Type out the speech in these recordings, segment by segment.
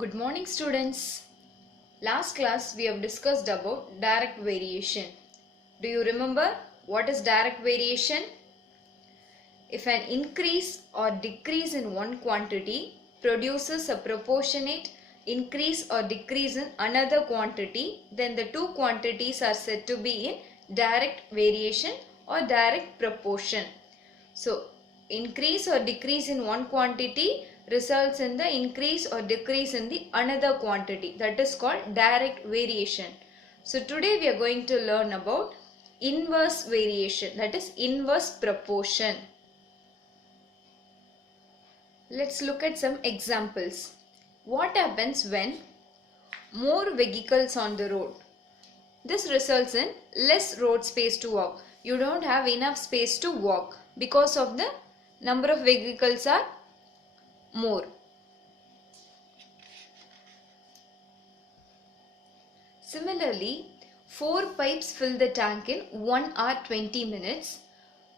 Good morning students. Last class we have discussed about direct variation. Do you remember what is direct variation? If an increase or decrease in one quantity produces a proportionate increase or decrease in another quantity, then the two quantities are said to be in direct variation or direct proportion. So, increase or decrease in one quantity results in the increase or decrease in the another quantity. That is called direct variation. So, today we are going to learn about inverse variation, that is inverse proportion. Let's look at some examples. What happens when more vehicles on the road? This results in less road space to walk. You don't have enough space to walk because of the number of vehicles are more. Similarly, 4 pipes fill the tank in 1 hour 20 minutes.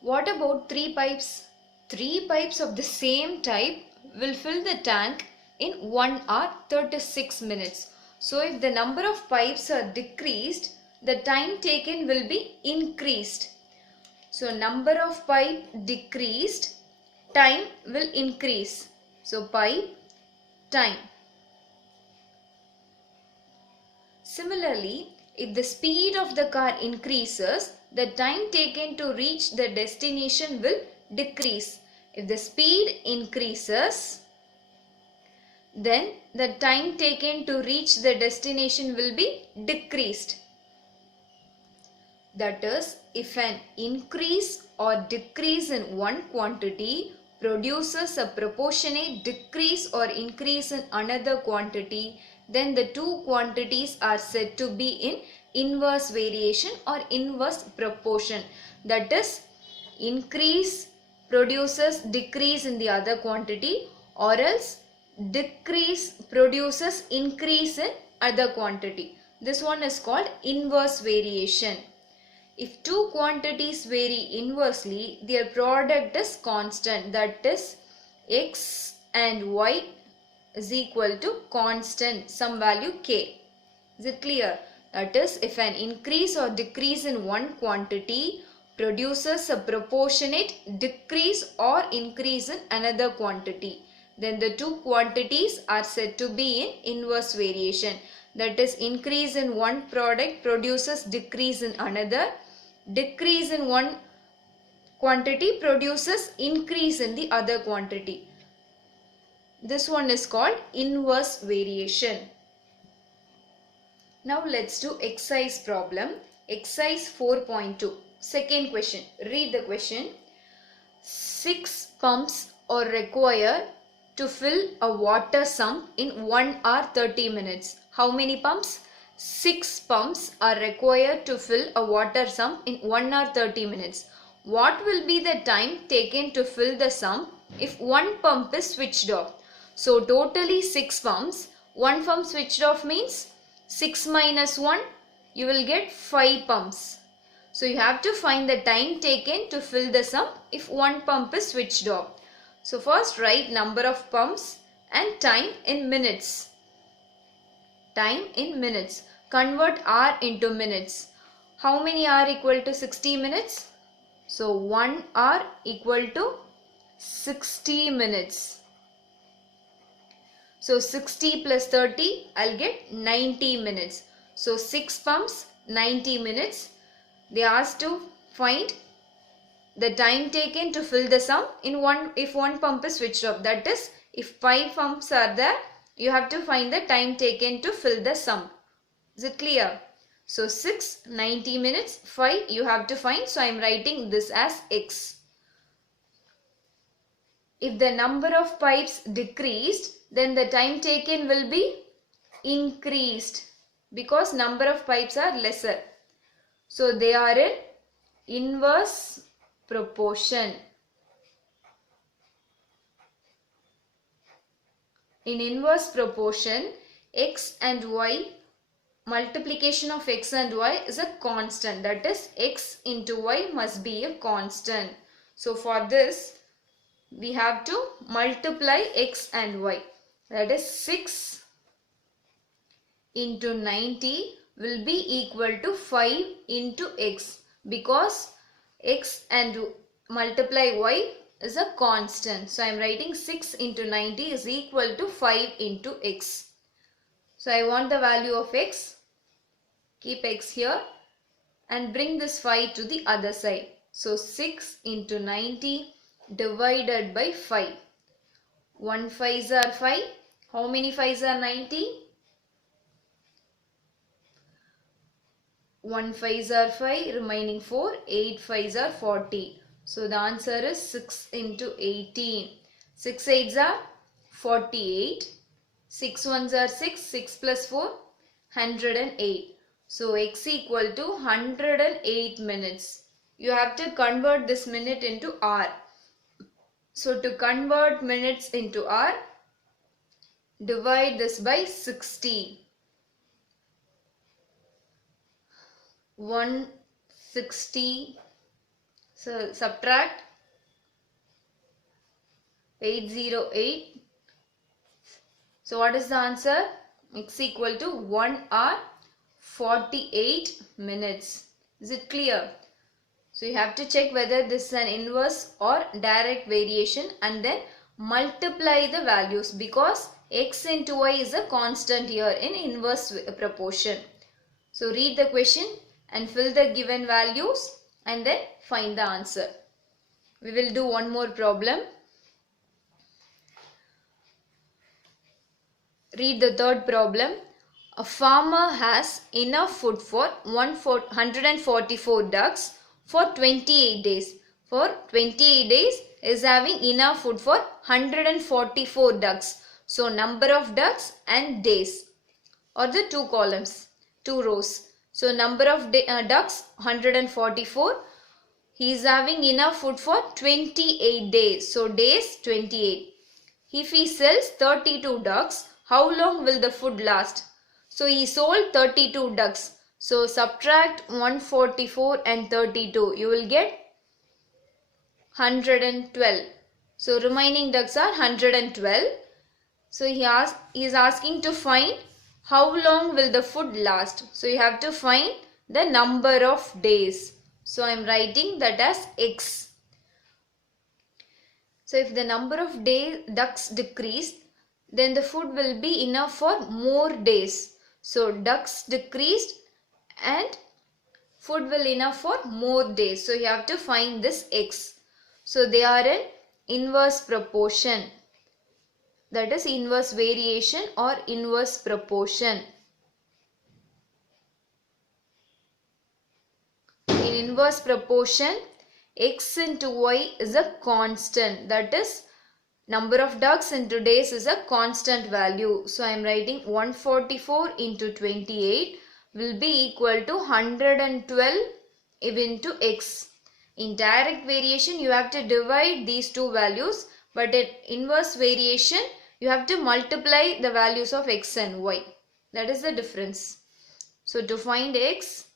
What about 3 pipes? 3 pipes of the same type will fill the tank in 1 hour 36 minutes. So if the number of pipes are decreased, the time taken will be increased. So number of pipe decreased, time will increase. So pipe, time. Similarly, if the speed of the car increases, the time taken to reach the destination will decrease. If the speed increases, then the time taken to reach the destination will be decreased. That is, if an increase or decrease in one quantity produces a proportionate decrease or increase in another quantity, then the two quantities are said to be in inverse variation or inverse proportion. That is, increase produces decrease in the other quantity, or else decrease produces increase in other quantity. This one is called inverse variation. If two quantities vary inversely, their product is constant. That is, x and y is equal to constant, some value k. Is it clear? That is, if an increase or decrease in one quantity produces a proportionate decrease or increase in another quantity, then the two quantities are said to be in inverse variation. That is, increase in one product produces decrease in another. Decrease in one quantity produces increase in the other quantity. This one is called inverse variation. Now let's do exercise problem. Exercise 4.2. Second question. Read the question. 6 pumps are required to fill a water sump in 1 hour 30 minutes. How many pumps? 6 pumps are required to fill a water sump in 1 hour 30 minutes. What will be the time taken to fill the sump if one pump is switched off? So totally 6 pumps. One pump switched off means 6 minus 1, you will get 5 pumps. So you have to find the time taken to fill the sump if one pump is switched off. So first write number of pumps and time in minutes. Time in minutes. Convert hour into minutes. How many hour equal to 60 minutes? So 1 hour equal to 60 minutes. So 60 plus 30, I'll get 90 minutes. So 6 pumps, 90 minutes. They asked to find the time taken to fill the sump if one pump is switched off. That is, if 5 pumps are there, you have to find the time taken to fill the sump. Is it clear? So 6, 90 minutes, 5 you have to find. So I am writing this as x. If the number of pipes decreased, then the time taken will be increased because number of pipes are lesser. So they are in inverse proportion. In inverse proportion, x and y, multiplication of x and y is a constant. That is, x into y must be a constant. So for this, we have to multiply x and y. That is 6 into 90 will be equal to 5 into x, because x and multiply y is a constant. So I am writing 6 into 90 is equal to 5 into x. So I want the value of x. Keep x here and bring this 5 to the other side. So 6 into 90 divided by 5. 1 5s are 5. How many 5s are 90? 1 5s are 5, remaining 4. 8 5s are 40. So the answer is 6 into 18. 6 8s are 48. 6 1s are 6. 6 plus 4, 108. So x equal to 108 minutes. You have to convert this minute into hour. So to convert minutes into hour, divide this by 60. 160. So subtract 808. So what is the answer? X equal to 1 hour 48 minutes. Is it clear? So you have to check whether this is an inverse or direct variation and then multiply the values, because x into y is a constant here in inverse proportion. So read the question and fill the given values and then find the answer. We will do one more problem. Read the third problem. A farmer has enough food for 144 ducks for 28 days. For 28 days is having enough food for 144 ducks. So number of ducks and days, or the two columns, two rows. So number of ducks 144. He is having enough food for 28 days. So days 28. If he sells 32 ducks, how long will the food last? So he sold 32 ducks. So subtract 144 and 32. You will get 112. So remaining ducks are 112. So he is asking to find how long will the food last. So you have to find the number of days. So I am writing that as x. So if the number of ducks decrease, then the food will be enough for more days. So ducks decreased and food will enough for more days. So you have to find this x. So they are in inverse proportion. That is inverse variation or inverse proportion. In inverse proportion, x into y is a constant. That is, number of ducks into days is a constant value. So I am writing 144 into 28 will be equal to 112 into x. In direct variation, you have to divide these two values, but in inverse variation, you have to multiply the values of x and y. That is the difference. So to find x,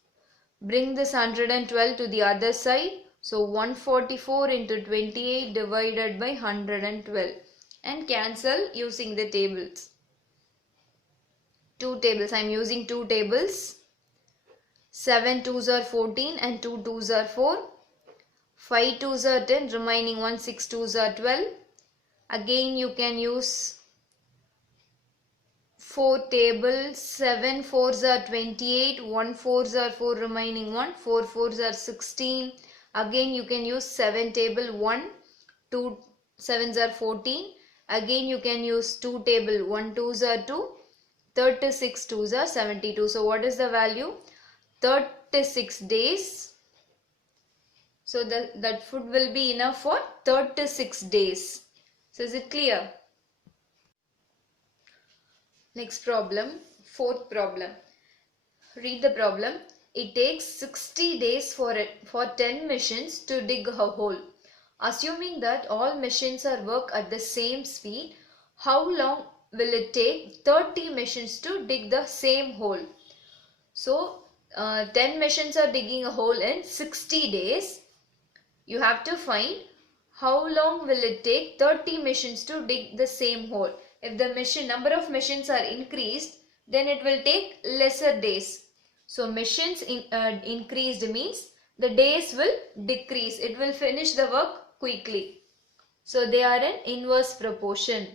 bring this 112 to the other side. So 144 into 28 divided by 112 and cancel using the tables. Two tables. I am using two tables. 7 2s are 14 and 2 2s are 4. 5 2s are 10, remaining 1 6 2s are 12. Again you can use 4 tables. 7 4s are 28, 1 4s are 4, remaining 1, 4 4s are 16. Again you can use 7 table, 1 2 7s are 14. Again you can use 2 table, 1 2s are 2, 36 2s are 72. So what is the value? 36 days. So that food will be enough for 36 days. So is it clear? Next problem, fourth problem. Read the problem. It takes 60 days for 10 machines to dig a hole. Assuming that all machines are work at the same speed, how long will it take 30 machines to dig the same hole? So 10 machines are digging a hole in 60 days. You have to find how long will it take 30 machines to dig the same hole. If the number of machines are increased, then it will take lesser days. So machines increased means the days will decrease. It will finish the work quickly. So they are in inverse proportion.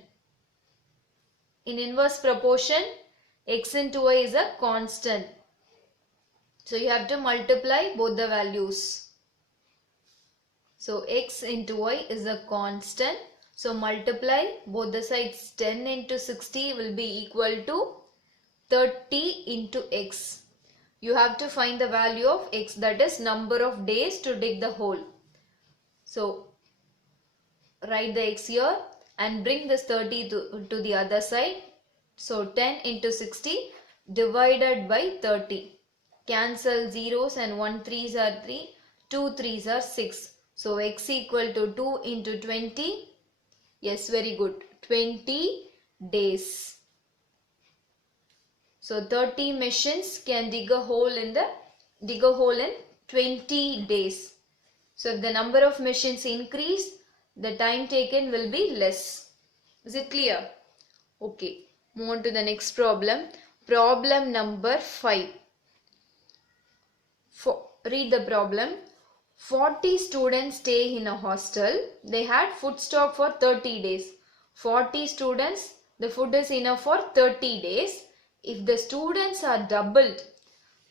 In inverse proportion, x into y is a constant. So you have to multiply both the values. So x into y is a constant. So multiply both the sides. 10 into 60 will be equal to 30 into x. You have to find the value of x, that is number of days to dig the hole. So write the x here and bring this 30 to the other side. So 10 into 60 divided by 30. Cancel zeros and 1 3s are 3, 2 3s are 6. So x equal to 2 into 20. Yes, very good. 20 days. So 30 machines can dig a hole in 20 days. So if the number of machines increase, the time taken will be less. Is it clear? Okay. Move on to the next problem. Problem number 5. Read the problem. 40 students stay in a hostel. They had food stock for 30 days. 40 students, the food is enough for 30 days. If the students are doubled,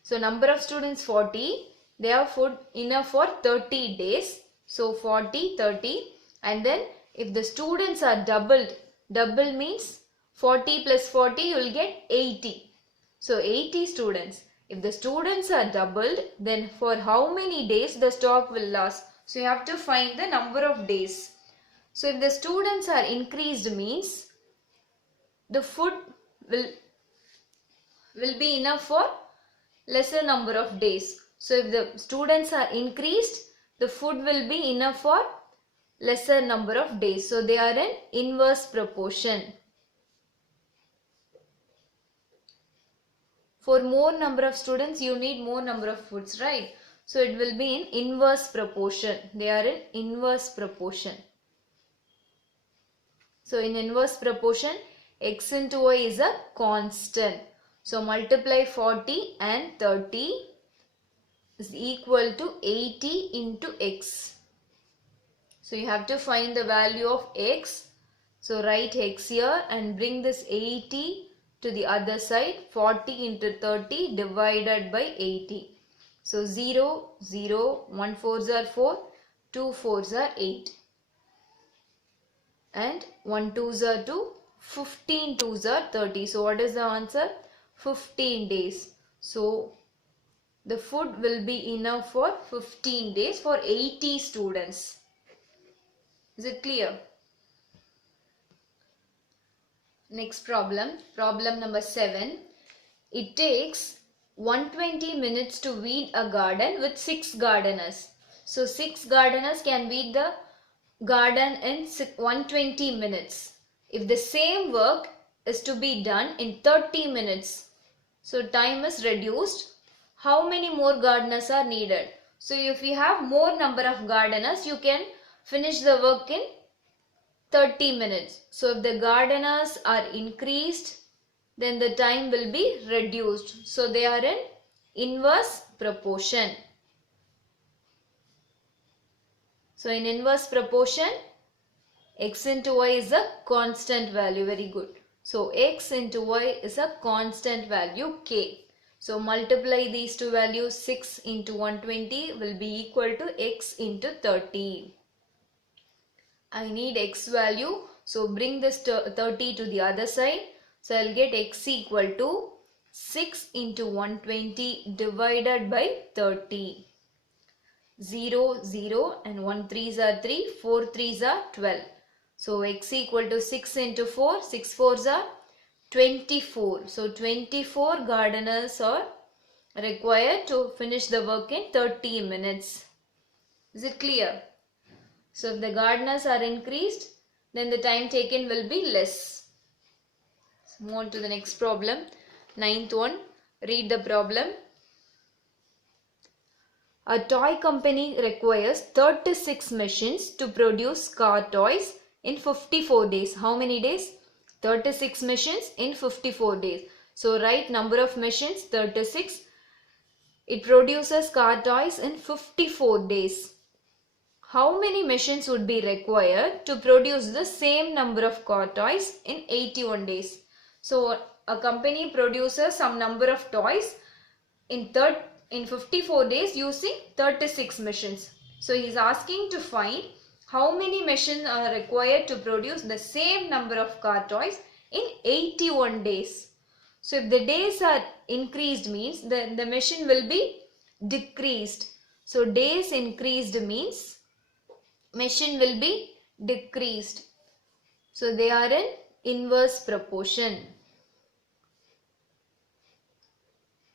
so number of students 40, they have food enough for 30 days. So 40, 30, and then if the students are doubled, double means 40 plus 40 you will get 80. So 80 students. If the students are doubled, then for how many days the stock will last? So you have to find the number of days. So if the students are increased means the food will be enough for lesser number of days. So if the students are increased, the food will be enough for lesser number of days. So they are in inverse proportion. For more number of students, you need more number of foods, right? So it will be in inverse proportion. They are in inverse proportion. So in inverse proportion, x into y is a constant. So multiply 40 and 30 is equal to 80 into x. So you have to find the value of x. So write x here and bring this 80 to the other side. 40 into 30 divided by 80. So 0, 0, 1 4s are 4, 2 4s are 8. And 1 2s are 2, 15 2s are 30. So what is the answer? 15 days. So the food will be enough for 15 days for 80 students. Is it clear? Next problem. Problem number 7. It takes 120 minutes to weed a garden with 6 gardeners. So 6 gardeners can weed the garden in 120 minutes. If the same work is to be done in 30 minutes, so time is reduced. How many more gardeners are needed? So if you have more number of gardeners, you can finish the work in 30 minutes. So if the gardeners are increased, then the time will be reduced. So they are in inverse proportion. So in inverse proportion, x into y is a constant value. Very good. So x into y is a constant value k. So multiply these two values. 6 into 120 will be equal to x into 30. I need x value. So bring this 30 to the other side. So I'll get x equal to 6 into 120 divided by 30. 0, 0 and 1 3s are 3, 4 3s are 12. So x equal to 6 into 4, 6 4s are 24. So 24 gardeners are required to finish the work in 30 minutes. Is it clear? So if the gardeners are increased, then the time taken will be less. So move on to the next problem. 9th one. Read the problem. A toy company requires 36 machines to produce car toys in 54 days. How many days? 36 machines in 54 days. So write number of machines 36. It produces car toys in 54 days. How many machines would be required to produce the same number of car toys in 81 days? So a company produces some number of toys in 54 days using 36 machines. So he is asking to find how many machines are required to produce the same number of car toys in 81 days. So if the days are increased means the machine will be decreased. So days increased means machine will be decreased. So they are in inverse proportion.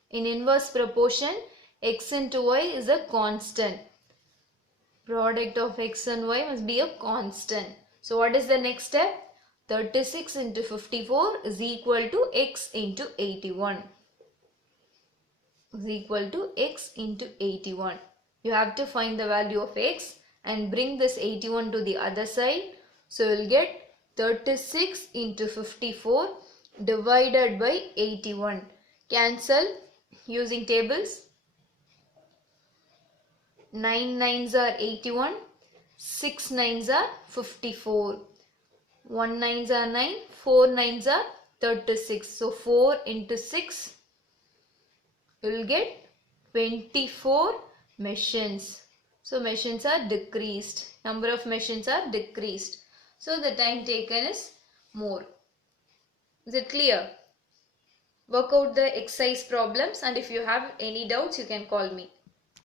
In inverse proportion, x into y is a constant. Product of x and y must be a constant. So what is the next step? 36 into 54 is equal to x into 81. Is equal to x into 81. You have to find the value of x and bring this 81 to the other side. So you will get 36 into 54 divided by 81. Cancel using tables. 9 nines are 81, 6 nines are 54, 1 nines are 9, 4 nines are 36. So 4 into 6, you will get 24 machines. So machines are decreased. Number of machines are decreased. So the time taken is more. Is it clear? Work out the exercise problems, and if you have any doubts, you can call me.